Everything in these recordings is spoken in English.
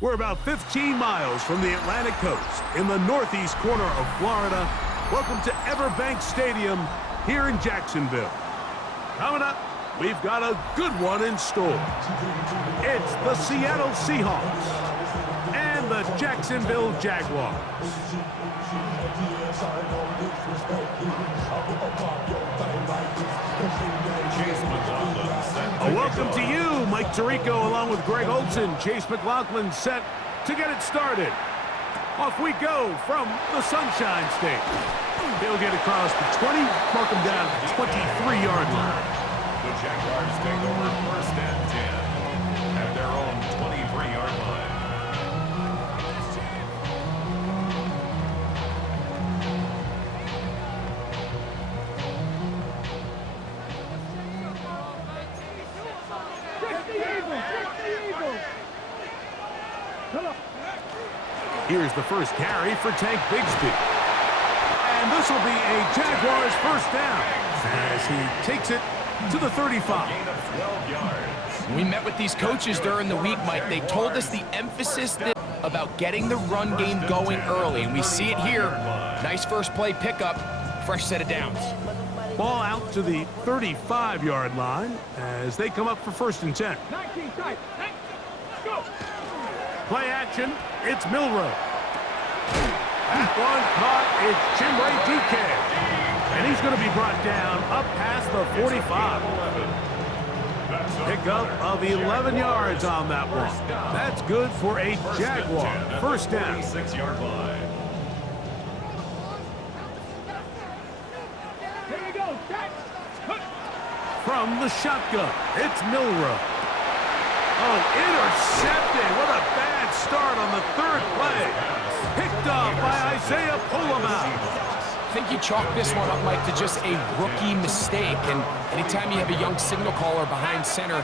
We're about 15 miles from the Atlantic coast in the northeast corner of Florida. Welcome to Everbank Stadium here in Jacksonville. Coming up, we've got a good one in store. It's the Seattle Seahawks and the Jacksonville Jaguars. A welcome to you, Mike Tirico, along with Greg Olson. Chase McLaughlin set to get it started. Off we go from the Sunshine State. He'll get across the 20, mark him down at the 23-yard line. The Jaguars take over first and 10 at their own 23-yard line. Here's the first carry for Tank Bigsby. And this will be a Jaguars first down as he takes it to the 35. Gain of 12 yards. We met with these coaches during the week, Mike. They told us the emphasis about getting the run game going early, and we see it here. Nice first play pickup, fresh set of downs. Ball out to the 35-yard line as they come up for first and 10. 19 tight. Go. Play action, it's Milroe. That one caught, it's Chimray DK. And he's going to be brought down up past the 45. Pickup of 11 yards on that one. That's good for a Jaguar first down. 6-yard line. Here we go. From the shotgun, it's Milroe. Oh, intercepted. What a bad start on the third play. Picked up by Isaiah Pullman. I think you chalk this one up, Mike, to just a rookie mistake. And anytime you have a young signal caller behind center,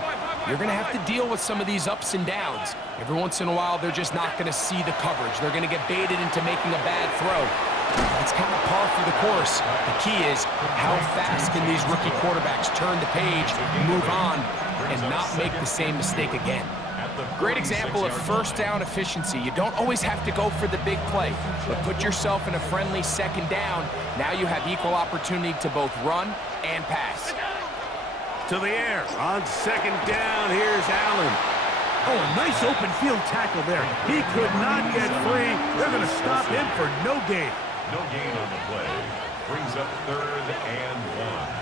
you're going to have to deal with some of these ups and downs. Every once in a while, they're just not going to see the coverage. They're going to get baited into making a bad throw. It's kind of par for the course. The key is how fast can these rookie quarterbacks turn the page, move on, and not make the same mistake again. Great example of first down efficiency. You don't always have to go for the big play, but put yourself in a friendly second down. Now you have equal opportunity to both run and pass. To the air on second down. Here's Allen. Oh, a nice open field tackle there. He could not get free. They're going to stop him for no gain. No gain on the play. Brings up 3rd and 1.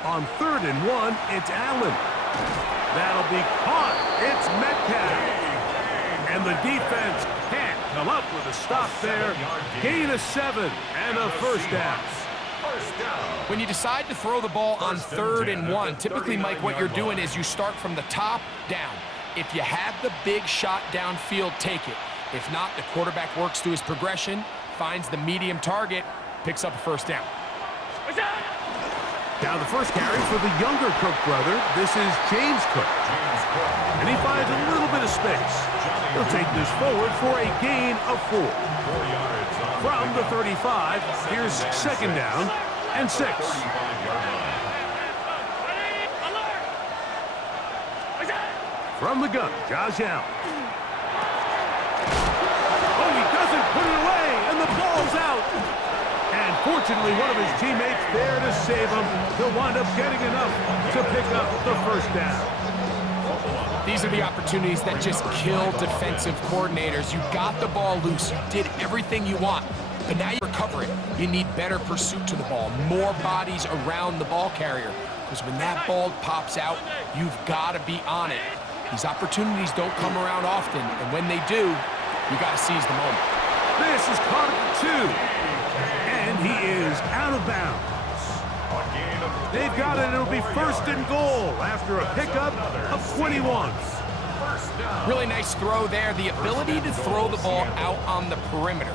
On 3rd and 1, it's Allen. That'll be caught. It's Metcalf. And the defense can't come up with a stop there. Gain of 7 and a first down. When you decide to throw the ball on 3rd and 1, typically, Mike, what you're doing is you start from the top down. If you have the big shot downfield, take it. If not, the quarterback works through his progression, finds the medium target, picks up a first down. Now the first carry for the younger Cook brother. This is James Cook. And he finds a little bit of space. He'll take this forward for a gain of 4. 4 yards From the 35, here's second down and 6. From the gun, Josh Allen. Oh, he doesn't put it away, and the ball's out. And fortunately, one of his teammates there to save him. He'll wind up getting enough to pick up the first down. These are the opportunities that just kill defensive coordinators. You got the ball loose. You did everything you want. But now you recover it. You need better pursuit to the ball, more bodies around the ball carrier. Because when that ball pops out, you've got to be on it. These opportunities don't come around often, and when they do, you got to seize the moment. This is caught at 2, and he is out of bounds. They've got it. It'll be first and goal after a pickup of 21. Really nice throw there. The ability to throw the ball out on the perimeter.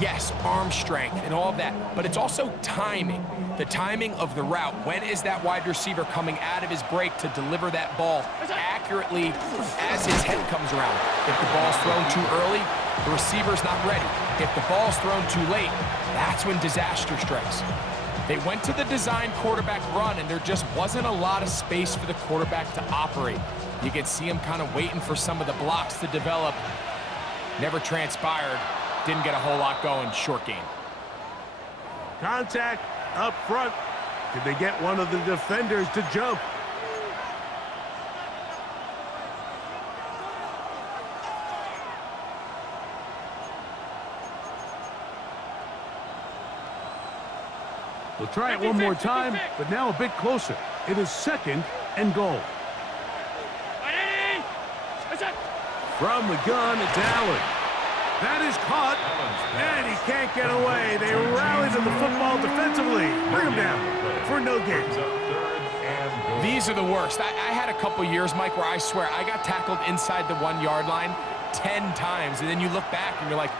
Yes, arm strength and all of that, but it's also timing. The timing of the route. When is that wide receiver coming out of his break to deliver that ball accurately as his head comes around? If the ball's thrown too early, the receiver's not ready. If the ball's thrown too late, that's when disaster strikes. They went to the design quarterback run, and there just wasn't a lot of space for the quarterback to operate. You can see him kind of waiting for some of the blocks to develop. Never transpired. Didn't get a whole lot going. Short game. Contact up front. Did they get one of the defenders to jump? We'll try it one more time, but now a bit closer. It is 2nd and goal. From the gun, it's Allen. That is caught, and he can't get away. They rally to the football defensively. Bring him down for no gain. These are the worst. I had a couple years, Mike, where I swear I got tackled inside the 1-yard line 10 times, and then you look back and you're like,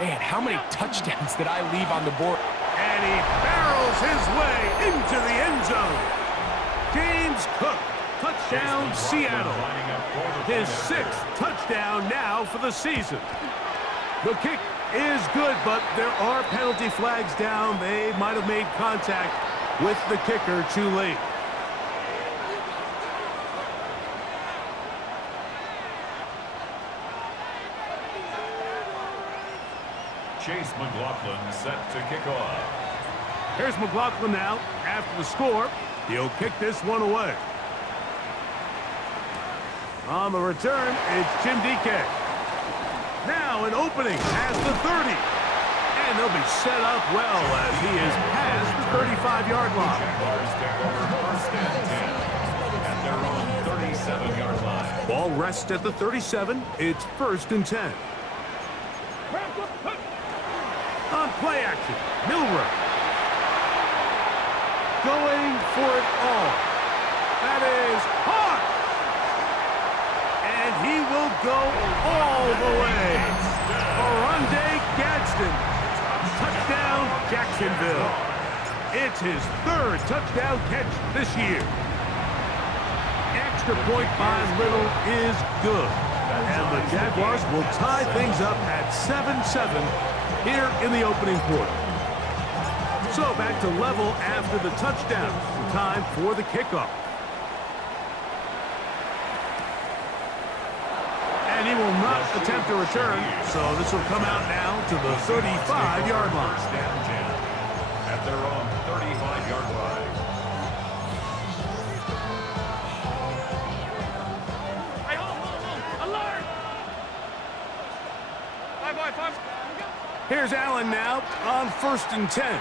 man, how many touchdowns did I leave on the board? And he barrels his way into the end zone. James Cook, touchdown Seattle. His 6th touchdown now for the season. The kick is good, but there are penalty flags down. They might have made contact with the kicker too late. Chase McLaughlin set to kick off. Here's McLaughlin now. After the score, he'll kick this one away. On the return, it's Jim DK. Now an opening at the 30. And they'll be set up well as he is past the 35-yard line. Jaguars take over 1st and 10 at their own 37-yard line. Ball rests at the 37. It's 1st and 10. On play action, Milrow. Going for it all. That is hard. And he will go all the way. Oronde Gadsden. Touchdown, Jacksonville. It's his 3rd touchdown catch this year. Extra point by Little is good. And the Jaguars will tie things up at 7-7 here in the opening quarter. So back to level after the touchdown. Time for the kickoff. And he will not attempt a return, so this will come out now to the 35-yard line. 1st and 10 at their own 35-yard line. Alert! 5. Here's Allen now on 1st and 10.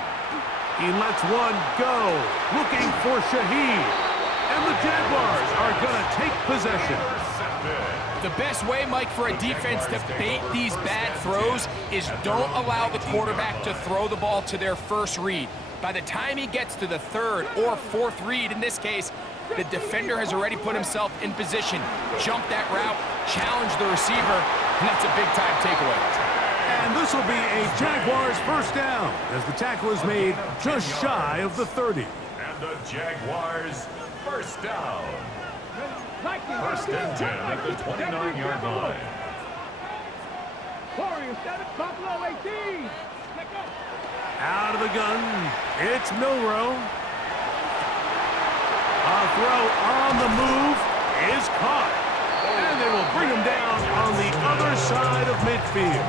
He lets one go, looking for Shaheed. And the Jaguars are going to take possession. The best way, Mike, for a defense to bait these bad throws is don't allow the quarterback to throw the ball to their first read. By the time he gets to the 3rd or 4th read, in this case, the defender has already put himself in position, jump that route, challenge the receiver, and that's a big-time takeaway. And this will be a Jaguars 1st down as the tackle is made just shy of the 30. And the Jaguars 1st down. 1st and 10 at the 29-yard line. Warriors 7, Buffalo 18. Out of the gun, it's Milrow. A throw on the move is caught. And they will bring him down on the other side of midfield.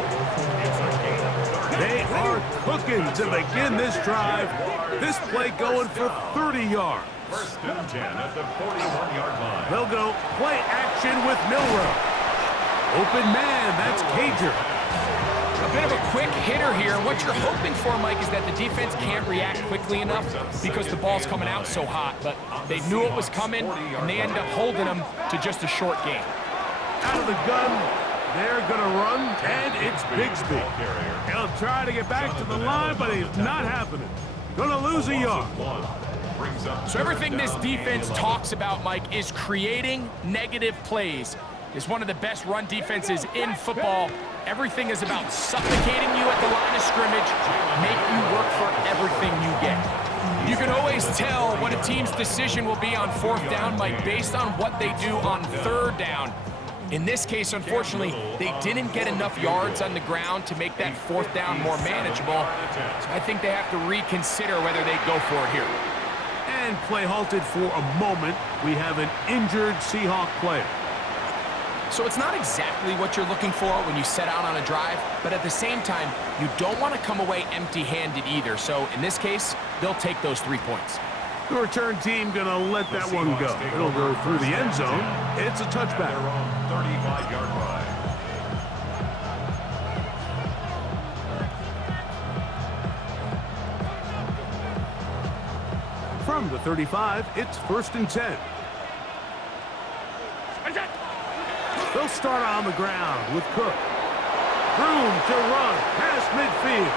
They are cooking to begin this drive. This play going for 30 yards. 1st and 10 at the 41-yard line. They'll go play action with Milrow. Open man, that's Cager. A bit of a quick hitter here. What you're hoping for, Mike, is that the defense can't react quickly enough because the ball's coming out so hot. But they knew it was coming, and they end up holding them to just a short game. Out of the gun, they're going to run, and it's Bigsby. He'll try to get back to the line, but it's not happening. Going to lose a yard. So everything this defense talks about, Mike, is creating negative plays. It's one of the best run defenses in football. Everything is about suffocating you at the line of scrimmage, make you work for everything you get. You can always tell what a team's decision will be on 4th down, Mike, based on what they do on 3rd down. In this case, unfortunately, they didn't get enough yards on the ground to make that 4th down more manageable. So I think they have to reconsider whether they go for it here. And play halted for a moment. We have an injured Seahawk player. So it's not exactly what you're looking for when you set out on a drive, but at the same time, you don't want to come away empty-handed either. So in this case, they'll take those 3 points. The return team going to let that one go. It'll go through the end zone. It's a touchback. 35-yard line. From the 35, it's 1st and 10. They'll start on the ground with Cook. Room to run past midfield.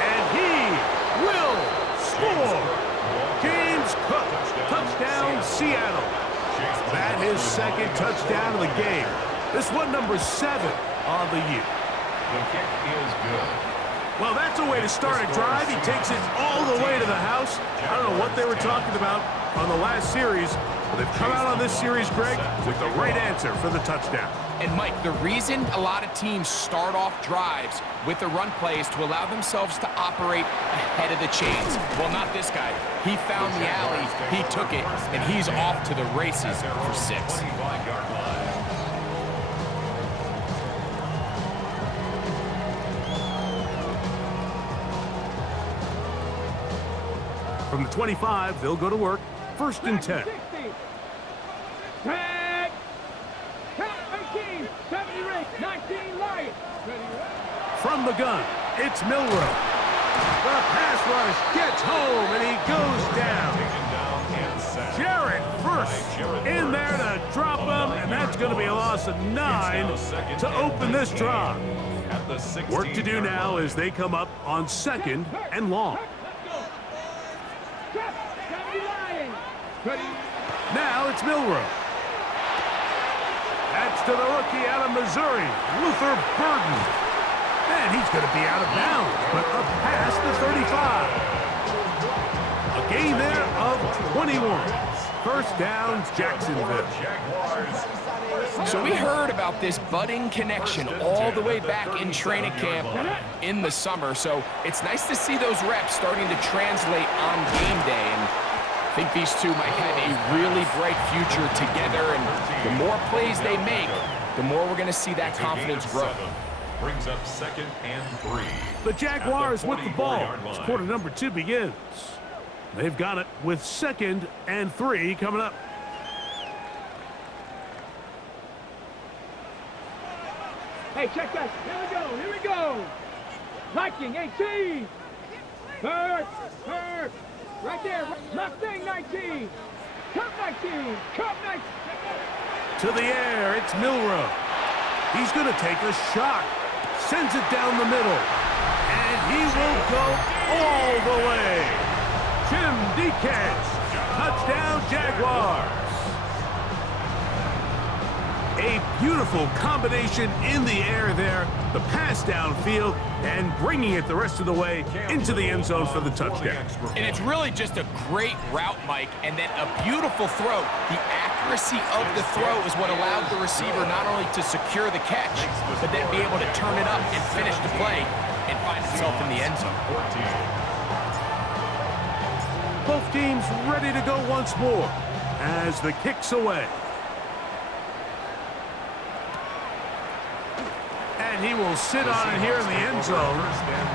And he will score. James Cook, touchdown Seattle. That his second touchdown of the game. This one number 7 on the year. The kick is good. Well, that's a way to start a drive. He takes it all the way to the house. I don't know what they were talking about on the last series, but they've come out on this series, Greg, with the right answer for the touchdown. And, Mike, the reason a lot of teams start off drives with the run play is to allow themselves to operate ahead of the chains. Well, not this guy. He found the alley, he took it, and he's off to the races for 6. 25-yard line. From the 25, they'll go to work. 1st and 10. Tag. 18, 70, 19, Lions. From the gun, it's Milrow. The pass rush gets home, and he goes down. Taken down and sacked. Jared first in there to drop him, and that's going to be a loss of 9 to open this drive. At the Work to do now as they come up on 2nd and long. Now it's Milrow. That's to the rookie out of Missouri, Luther Burden. And he's going to be out of bounds, but up past the 35. A gain there of 21. 1st down, Jacksonville. So we heard about this budding connection all the way back in training camp in the summer. So it's nice to see those reps starting to translate on game day. And I think these two might have a really bright future together, and the more plays they make, the more we're going to see that confidence grow. Brings up 2nd and 3. The Jaguars with the ball as quarter number 2 begins. They've got it with 2nd and 3 coming up. Hey, check that. Here we go. Viking 18. Hurt. Right there. Mustang 19. Cup 19. Cup 19. To the air, it's Milrow. He's going to take a shot. Sends it down the middle. And he will go all the way. Jim Decash. Touchdown, Jaguars. A beautiful combination in the air there. The pass downfield and bringing it the rest of the way into the end zone for the touchdown. And it's really just a great route, Mike, and then a beautiful throw. The accuracy of the throw is what allowed the receiver not only to secure the catch, but then be able to turn it up and finish the play and find himself in the end zone. Both teams ready to go once more as the kick's away. And he will sit on it here in the end zone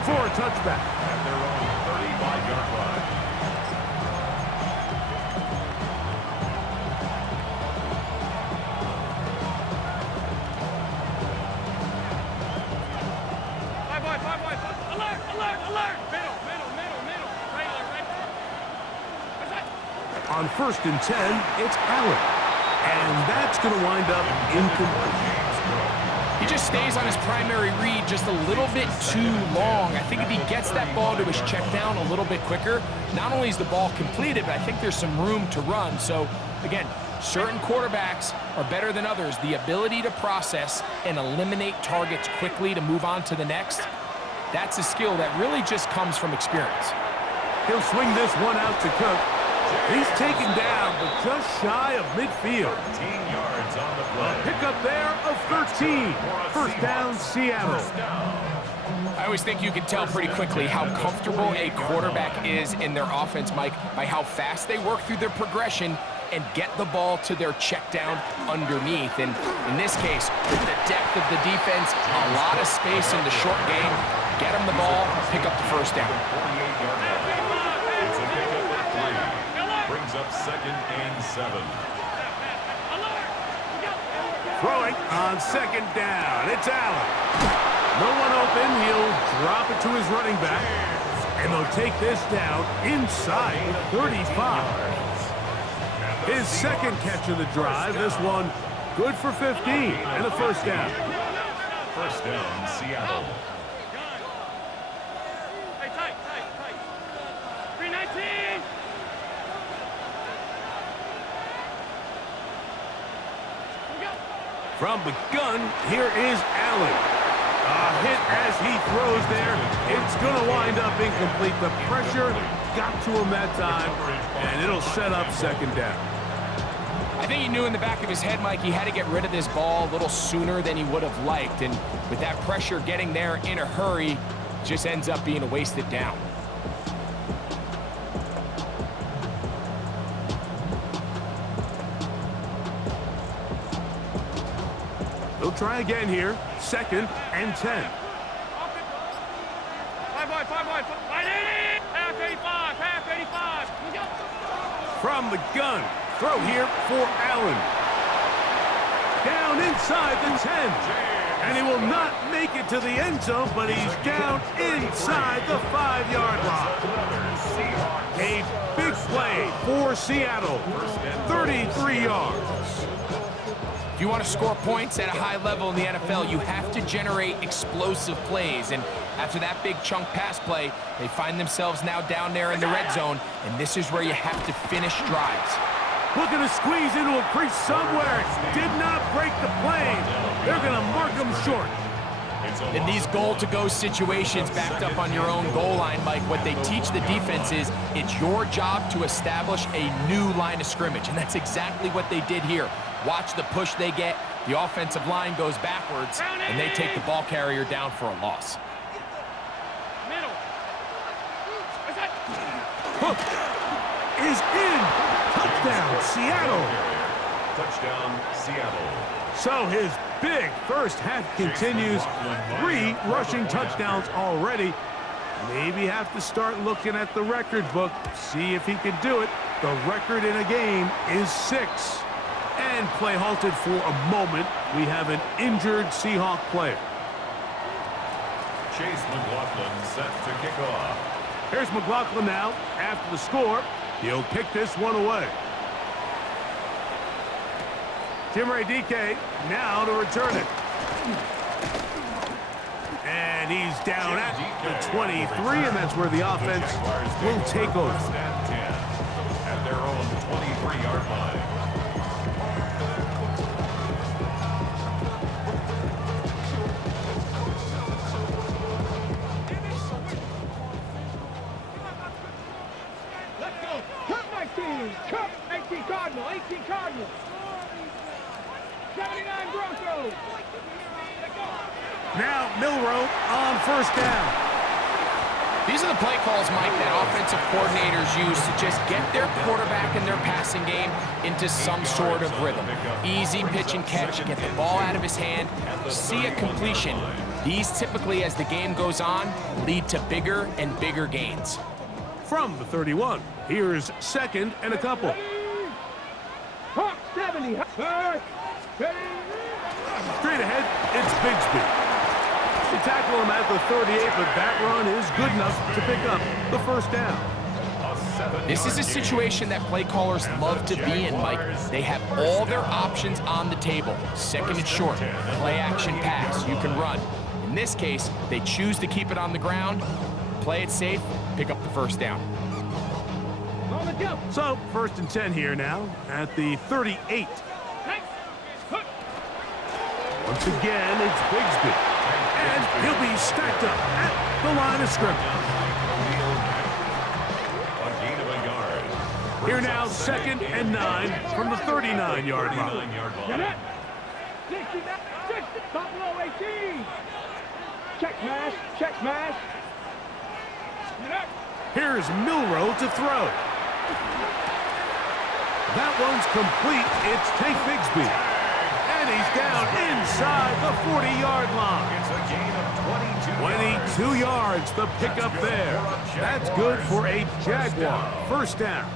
for a touchback. At their own 35-yard line. Alert. Middle. Right. On 1st and 10, it's Allen. And that's going to wind up incomplete. He just stays on his primary read just a little bit too long. I think if he gets that ball to his check down a little bit quicker, not only is the ball completed, but I think there's some room to run. So, again, certain quarterbacks are better than others. The ability to process and eliminate targets quickly to move on to the next, that's a skill that really just comes from experience. He'll swing this one out to Cook. He's taken down, but just shy of midfield. 13 yards on the play. Pickup there of 13. 1st down, Seattle. I always think you can tell pretty quickly how comfortable a quarterback is in their offense, Mike, by how fast they work through their progression and get the ball to their check down underneath. And in this case, with the depth of the defense, a lot of space in the short game, get them the ball, pick up the first down. 48-yard line. It's a pickup at 3. Brings up 2nd and 7. Throwing on 2nd down. It's Allen. No one open. He'll drop it to his running back. And they'll take this down inside the 35. His second catch of the drive. This one good for 15 and a first down. First down, Seattle. Hey, tight. 319. From the gun, here is Allen. A hit as he throws there. It's going to wind up incomplete. The pressure got to him that time, and it'll set up 2nd down. I think he knew in the back of his head, Mike, he had to get rid of this ball a little sooner than he would have liked. And with that pressure getting there in a hurry, just ends up being a wasted down. They'll try again here. 2nd and 10. 5 wide. 580. Half 85. From the gun. Throw here for Allen. Down inside the 10. And he will not make it to the end zone, but he's down inside the 5-yard line. A big play for Seattle. 33 yards. If you want to score points at a high level in the NFL, you have to generate explosive plays. And after that big chunk pass play, they find themselves now down there in the red zone, and this is where you have to finish drives. Looking to squeeze into a crease somewhere. Did not break the plane. They're going to mark him short. In these goal-to-go situations backed up on your own goal line, Mike, what they teach the defense is it's your job to establish a new line of scrimmage, and that's exactly what they did here. Watch the push they get. The offensive line goes backwards, and they take the ball carrier down for a loss. Middle. Hook is in. Touchdown, Seattle. Touchdown, Seattle. So his big first half continues. 3 rushing touchdowns already. Maybe have to start looking at the record book, see if he can do it. The record in a game is 6. And play halted for a moment. We have an injured Seahawk player. Chase McLaughlin set to kick off. Here's McLaughlin now after the score. He'll kick this one away. Timray DK now to return it. And he's down at the 23, and that's where the offense will take over. First and 10 at their own 23-yard line. Let's go. Cup 19. Cup 18 Cardinal. 18 Cardinal. 79 Broncos. Now Milrow on first down. These are the play calls, Mike, that offensive coordinators use to just get their quarterback and their passing game into some sort of rhythm. Easy pitch and catch, get the ball out of his hand, see a completion. These typically, as the game goes on, lead to bigger and bigger gains. From the 31, here's 2nd and a couple. Hawk 70. Straight ahead, it's Bigsby. They tackle him at the 38, but that run is good enough to pick up the first down. This is a situation that play callers love to be in, Mike. They have all their options on the table. 2nd and short, play action pass, you can run. In this case, they choose to keep it on the ground, play it safe, pick up the first down. So, 1st and 10 here now at the 38. Once again, it's Bigsby. And he'll be stacked up at the line of scrimmage. A gain of a yard. Here now, 2nd and 9 from the 39-yard line. 60, Buffalo 18. Check smash. Here's Milrow to throw. That one's complete. It's Tank Bigsby. And he's down inside the 40-yard line. It's a gain of 22 yards, the pickup there. That's good for a Jaguar. First down.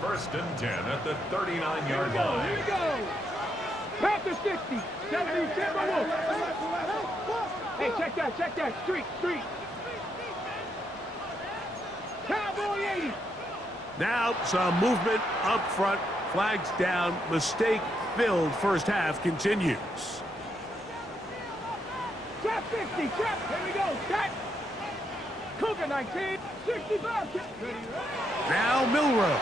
First and 10 at the 39-yard line. Here we go. Panther 60. 77 Wolf. Hey, check that. Street. Cowboy 80. Now some movement up front. Flags down. Mistake-filled first half continues. Trap 60. Trap. Here we go. Set. Cougar 19. 65. Now Milrow.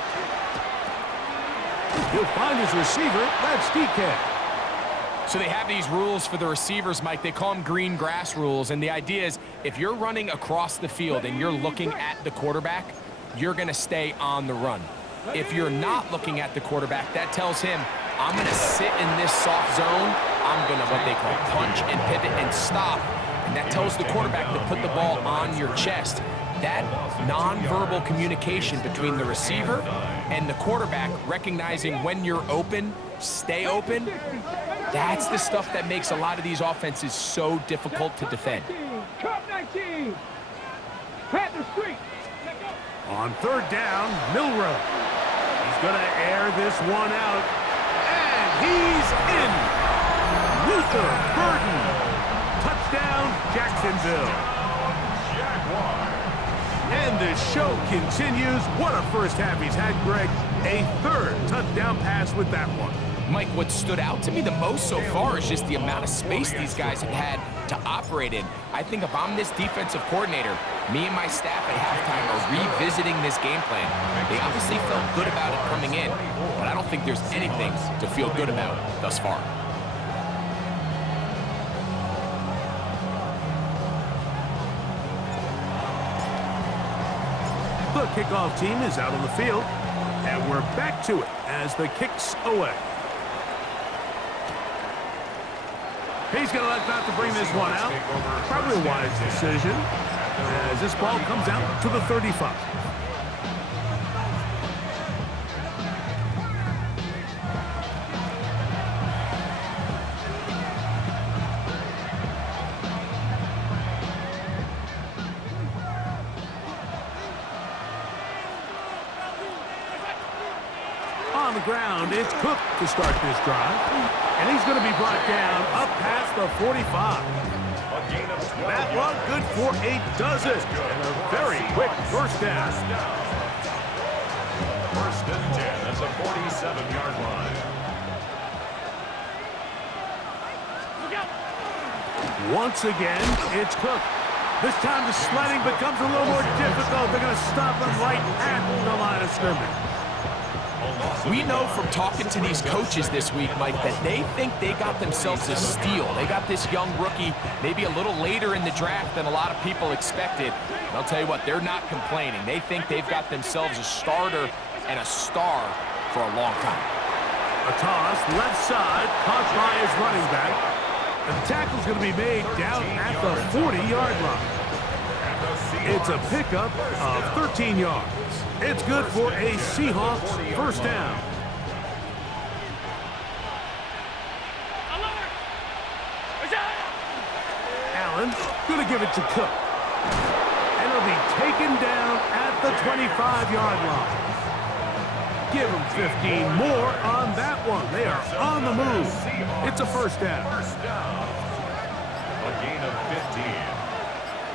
He'll find his receiver. That's DK. So they have these rules for the receivers, Mike. They call them green grass rules. And the idea is if you're running across the field and you're looking at the quarterback, you're going to stay on the run. If you're not looking at the quarterback, that tells him, I'm going to sit in this soft zone. I'm going to what they call punch and pivot and stop. And that tells the quarterback to put the ball on your chest. That nonverbal communication between the receiver and the quarterback, recognizing when you're open, stay open, that's the stuff that makes a lot of these offenses so difficult to defend. Trap 19. Panther Street. On third down, Milrow. He's going to air this one out. And he's in. Luther Burden. Touchdown, Jacksonville. Jaguar. And the show continues. What a first half he's had, Greg. A third touchdown pass with that one. Mike, what stood out to me the most so far is just the amount of space these guys have had to operate in. I think if I'm this defensive coordinator, me and my staff at halftime are revisiting this game plan. They obviously felt good about it coming in, but I don't think there's anything to feel good about thus far. The kickoff team is out on the field, and we're back to it as the kick's away. He's going to elect not to bring this one out. Probably a wise decision as this ball comes out to the 35. On the ground, it's Cook to start this drive. And he's going to be brought down up past the 45. That one good for a dozen. And a very quick first down. First and 10 at the 47-yard line. Once again, it's Cook. This time the sledding becomes a little more difficult. They're going to stop them right at the line of scrimmage. We know from talking to these coaches this week, Mike, that they think they got themselves a steal. They got this young rookie maybe a little later in the draft than a lot of people expected. And I'll tell you what, they're not complaining. They think they've got themselves a starter and a star for a long time. A toss, left side, caught by his running back. And the tackle's going to be made down at the 40-yard line. It's a pickup of 13 yards. It's good for a Seahawks first down. Allen going to give it to Cook. And it'll be taken down at the 25-yard line. Give them 15 more on that one. They are on the move. It's a first down. A gain of 15.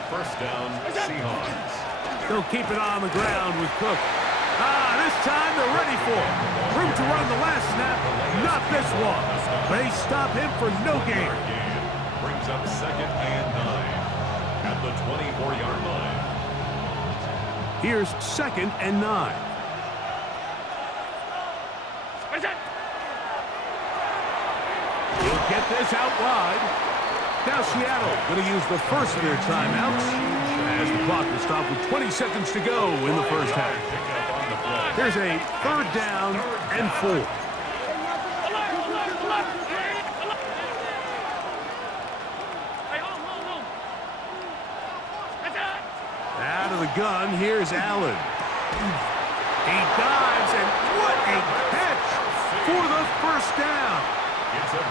First down, Seahawks. They'll keep it on the ground with Cook. This time they're ready for it. Room to run the last snap. Not this one. They stop him for no gain. Brings up second and 9 at the 24-yard line. Here's second and 9. He'll get this out wide. Now Seattle going to use the first of their timeouts as the clock will stop with 20 seconds to go in the first half. Here's a third down and 4. Out of the gun, here's Allen. He dives, and what a catch for the first down.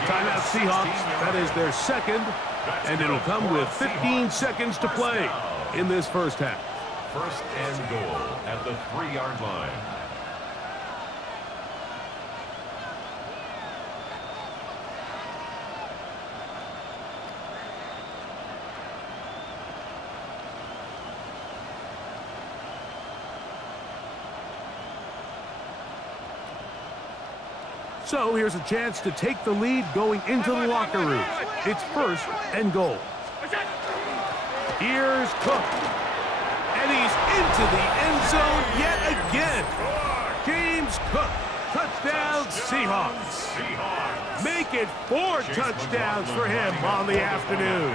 Timeout Seahawks. That is their second, and it'll come with 15 seconds to play in this first half. First and goal at the 3-yard line. So here's a chance to take the lead going into the locker room. It's first and goal. Here's Cook. And he's into the end zone yet again. James Cook. Touchdown, Seahawks. Make it 4 touchdowns for him on the afternoon.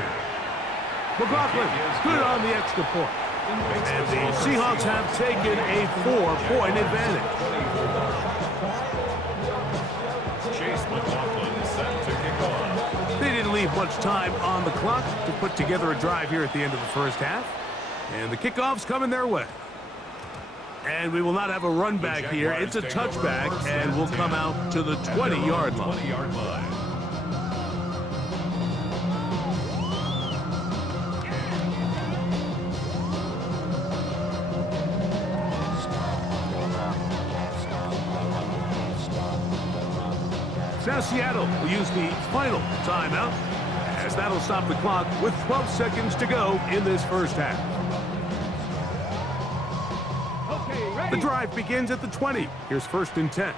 McLaughlin, good on the extra point. And the Seahawks have taken a 4-point advantage. They didn't leave much time on the clock to put together a drive here at the end of the first half. And the kickoff's coming their way. And we will not have a run back here. It's a touchback, and we'll come out to the 20-yard line. Now Seattle will use the final timeout, as that'll stop the clock with 12 seconds to go in this first half. The drive begins at the 20. Here's first and 10.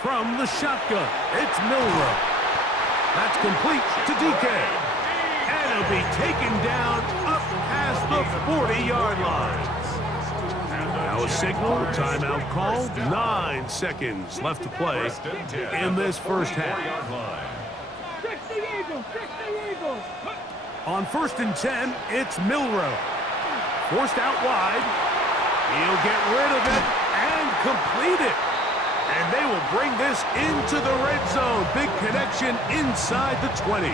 From the shotgun, it's Milroe. That's complete to DK. And it'll be taken down up past the 40-yard line. Now a signal, timeout call, 9 seconds left to play in this first half. On first and 10, it's Milroe. Forced out wide. He'll get rid of it and complete it. And they will bring this into the red zone. Big connection inside the 20.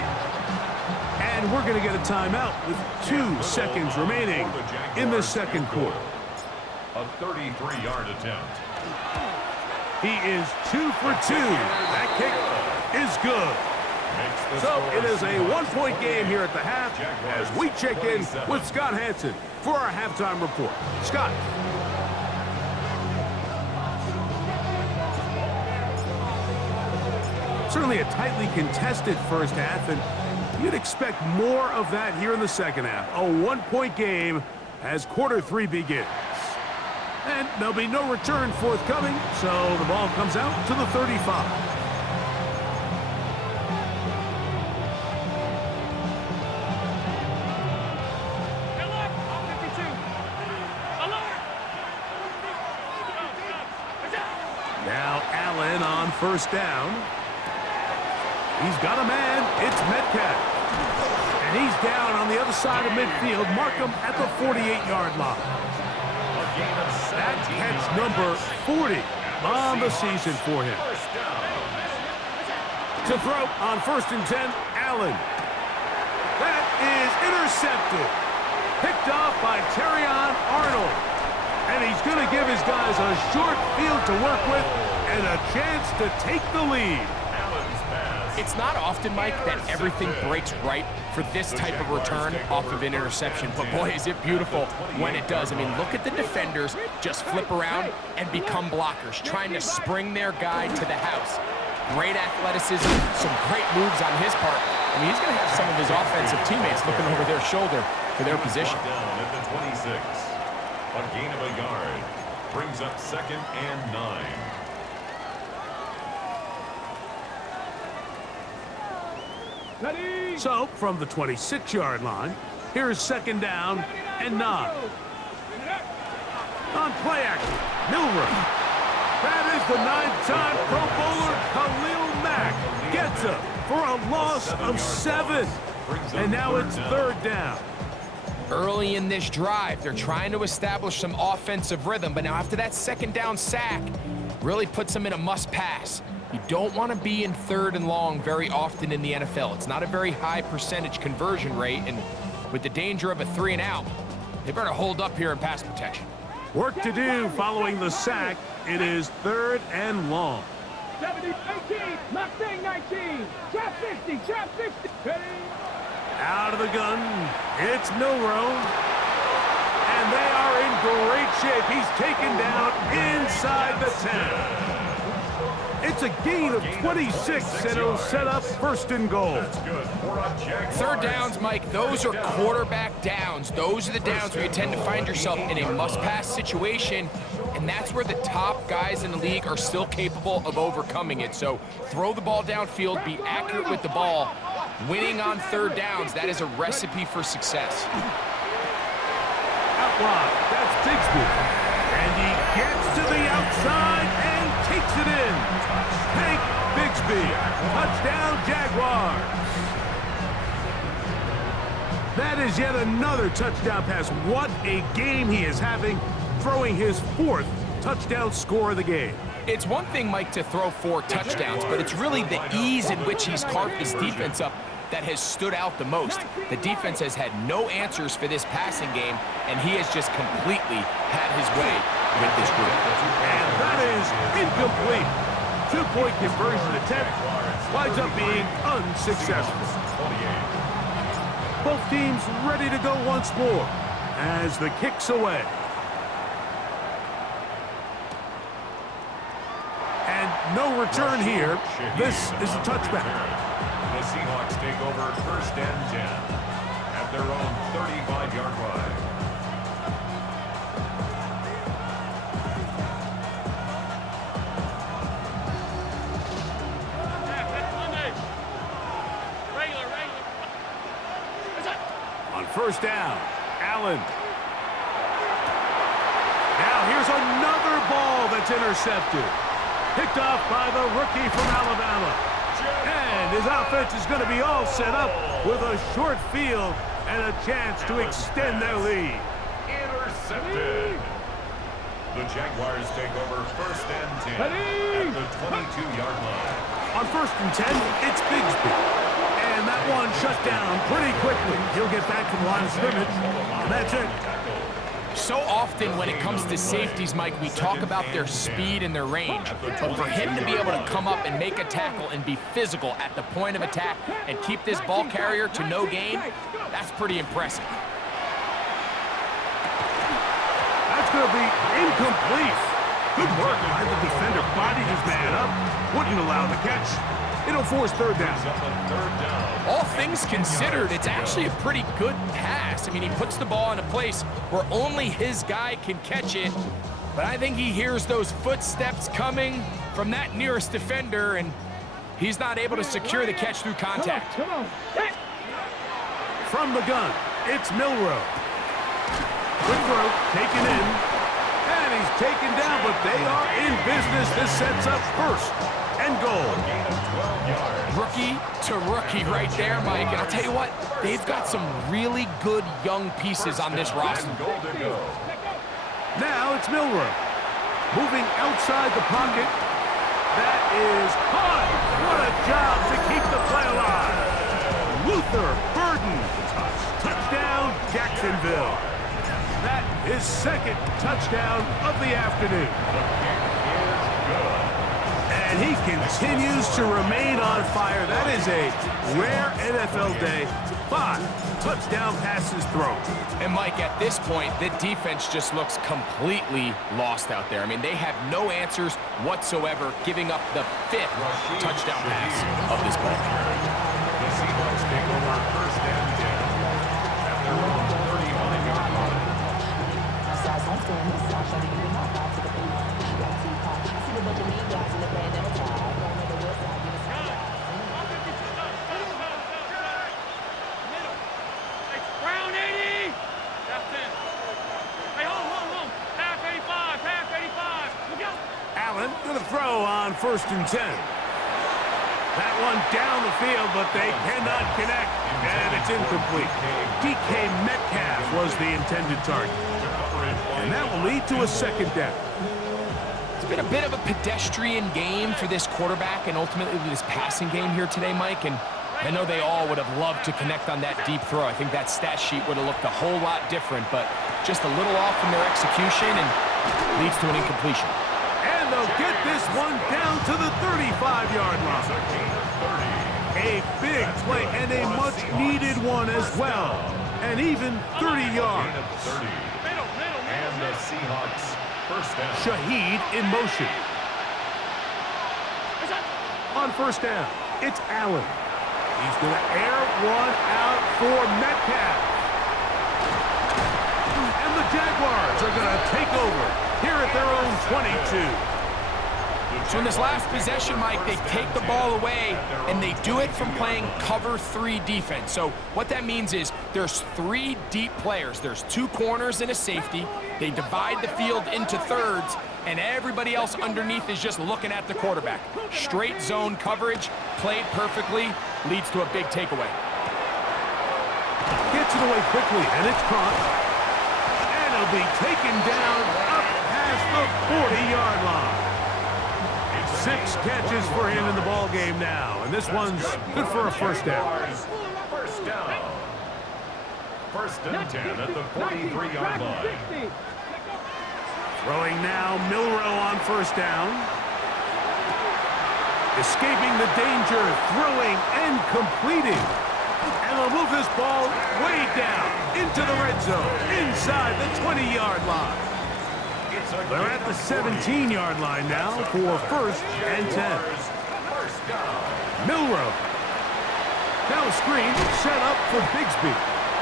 And we're going to get a timeout with 2 seconds remaining in the second quarter. A 33-yard attempt. He is 2 for 2. That kick is good. So it is a 1-point game here at the half as we check in with Scott Hansen for our halftime report. Scott. Certainly a tightly contested first half, and you'd expect more of that here in the second half. A 1-point game as quarter 3 begins. And there'll be no return forthcoming, so the ball comes out to the 35. Now Allen on first down. He's got a man. It's Metcalf. And he's down on the other side of midfield. Mark him at the 48-yard line. That catch number 40 on the season for him. To throw on first and 10, Allen. That is intercepted. Picked off by Terrion Arnold. And he's going to give his guys a short field to work with and a chance to take the lead. It's not often, Mike, that everything breaks right for this type of return off of an interception. But boy, is it beautiful when it does. I mean, look at the defenders just flip around and become blockers, trying to spring their guy to the house. Great athleticism, some great moves on his part. I mean, he's going to have some of his offensive teammates looking over their shoulder for their position. Down at the 26. A gain of a yard. Brings up second and 9. So, from the 26-yard line, here's second down and 9. On play action, Milroe. That is the 9-time Pro Bowler Khalil Mack. Gets him for a loss of 7. And now it's third down. Early in this drive, they're trying to establish some offensive rhythm, but now after that second down sack, really puts them in a must-pass. You don't want to be in third and long very often in the NFL. It's not a very high percentage conversion rate, and with the danger of a 3-and-out, they better hold up here in pass protection. Work to do following the sack, It is 3rd and long. 70, 18, Mustang 19, trap 60, trap 60. Ready? Out of the gun, it's Milroe. And they are in great shape. He's taken down inside the 10. It's a gain of 26, and it'll set up 1st and goal. 3rd downs, Mike, those are quarterback downs. Those are the downs where you tend to find yourself in a must-pass situation, and that's where the top guys in the league are still capable of overcoming it. So throw the ball downfield, be accurate with the ball. Winning on 3rd downs, that is a recipe for success. Out wide, that's Bigsby. And he gets to the outside and takes it in. Hank Bigsby, touchdown Jaguars. That is yet another touchdown pass. What a game he is having, throwing his 4th touchdown score of the game. It's one thing, Mike, to throw 4 touchdowns, but it's really the ease in which he's carved this defense up that has stood out the most. The defense has had no answers for this passing game, and he has just completely had his way with this group. And that is incomplete. 2-point conversion attempt winds up being unsuccessful. Both teams ready to go once more as the kick's away. And no return here. This is a touchback. The Seahawks take over 1st and 10 at their own 35-yard line. On 1st down, Allen. Now here's another ball that's intercepted. Picked off by the rookie from Alabama. And his offense is going to be all set up with a short field and a chance to extend their lead. Intercepted. The Jaguars take over 1st and 10 at the 22-yard line. On 1st and 10, it's Bigsby. And that one shut down pretty quickly. He'll get back to the line of scrimmage. And that's it. So often when it comes to safeties, Mike, we talk about their speed and their range. But for him to be able to come up and make a tackle and be physical at the point of attack and keep this ball carrier to no gain, that's pretty impressive. That's going to be incomplete. Good work by the defender. Bodied his man up. Wouldn't allow the catch. It'll force 3rd down. All things considered, it's actually a pretty good pass. I mean, he puts the ball in a place where only his guy can catch it. But I think he hears those footsteps coming from that nearest defender, and he's not able to secure the catch through contact. From the gun, it's Milroe. Good throw, taken in. And he's taken down, but they are in business. This sets up 1st and goal. Rookie to rookie right there, Mike. And I'll tell you what, they've got some really good young pieces on this roster. Now it's Milroe. Moving outside the pocket. That is caught. What a job to keep the play alive. Luther Burden. Touchdown, Jacksonville. That is 2nd touchdown of the afternoon. And he continues to remain on fire. That is a rare NFL day. 5 touchdown passes thrown. And Mike, at this point, the defense just looks completely lost out there. I mean, they have no answers whatsoever, giving up the 5th touchdown pass of this ball. The Seahawks take over 1st and 10 at their own 35-yard line. Brown 80. That's it. Hey, hold. Half 85. Look out. Allen going to throw on 1st and 10. That one down the field, but they cannot connect. And it's incomplete. DK Metcalf was the intended target. And that will lead to a 2nd down. It's been a bit of a pedestrian game for this quarterback and ultimately this passing game here today, Mike. And I know they all would have loved to connect on that deep throw. I think that stat sheet would have looked a whole lot different, but just a little off in their execution and leads to an incompletion. And this one down to the 35-yard line. A big play and a much-needed one as well. And even 30 yards. And the Seahawks first down. Shaheed in motion. On first down, it's Allen. He's going to air one out for Metcalf. And the Jaguars are going to take over here at their own 22. So in this last possession, Mike, they take the ball away, and they do it from playing cover 3 defense. So what that means is there's 3 deep players. There's 2 corners and a safety. They divide the field into thirds, and everybody else underneath is just looking at the quarterback. Straight zone coverage, played perfectly, leads to a big takeaway. Gets it away quickly, and it's caught. And it'll be taken down up past the 40-yard line. 6 catches for him in the ball game now, and this one's good for a first down. First down. First and 10 at the 43-yard line. Throwing now, Milrow on first down. Escaping the danger, throwing and completing. And they'll move this ball way down into the red zone, inside the 20-yard line. They're at the 17-yard line now for first and 10. Milrow. Now a screen set up for Bigsby.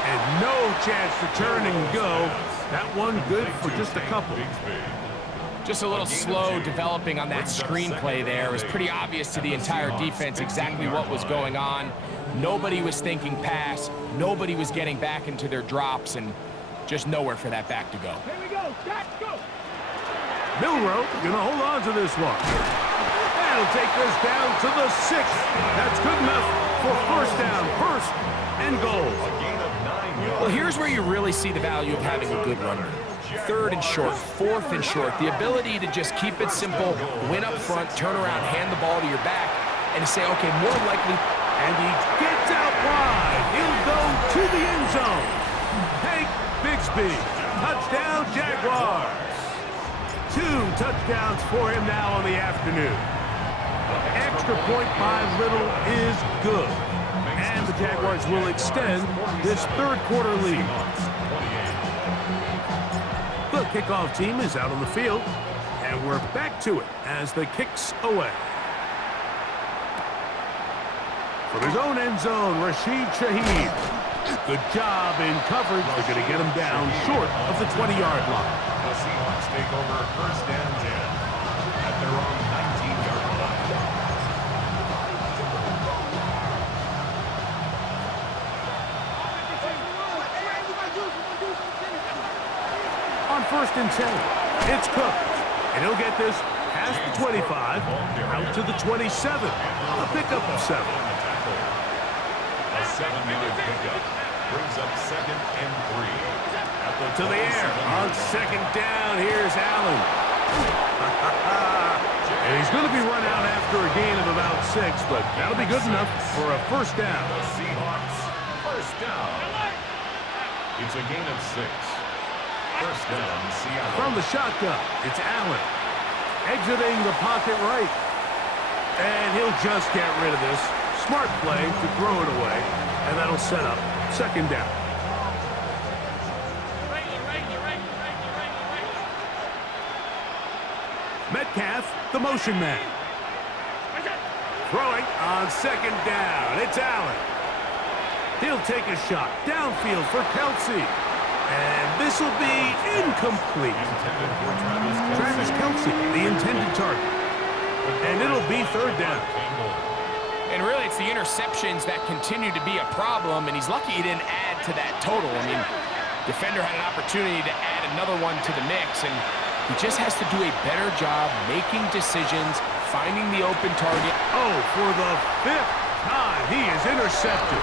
And no chance to turn and go. That one good for just a couple. Just a little slow developing on that screenplay there. It was pretty obvious to the entire defense exactly what was going on. Nobody was thinking pass. Nobody was getting back into their drops, and just nowhere for that back to go. Here we go. Jack, go. Milrow going to hold on to this one. That'll take this down to the 6th. That's good enough for first down, first and goal. Well, here's where you really see the value of having a good runner. 3rd and short, 4th and short. The ability to just keep it simple, win up front, turn around, hand the ball to your back, and to say, okay, more likely. And he gets out wide. He'll go to the end zone. Hank Bigsby. Touchdown, Jaguars. 2 touchdowns for him now on the afternoon. Extra point by Little is good. And the Jaguars will extend this 3rd quarter lead. The kickoff team is out on the field, and we're back to it as the kick's away. From his own end zone, Rashid Shaheed. Good job in coverage. They're going to get him down short of the 20-yard line. The Seahawks take over first and 10 at their own 19-yard line. On first and 10, it's Cook. And he'll get this past the 25, out to the 27. A pickup of 7. A 7-yard pickup brings up 2nd and 3. To the air on 2nd down. Here's Allen. And he's going to be run out after a gain of about 6, but that'll be good enough for a first down. The Seahawks first down. It's a gain of 6. First down, Seattle. From the shotgun, it's Allen. Exiting the pocket right. And he'll just get rid of this. Smart play to throw it away. And that'll set up 2nd down. Metcalf, the motion man. Throwing on 2nd down. It's Allen. He'll take a shot downfield for Kelsey. And this will be incomplete. Travis Kelsey, the intended target. And it'll be 3rd down. And really, it's the interceptions that continue to be a problem, and he's lucky he didn't add to that total. I mean, defender had an opportunity to add another one to the mix, and he just has to do a better job making decisions, finding the open target. Oh, for the 5th time, he is intercepted.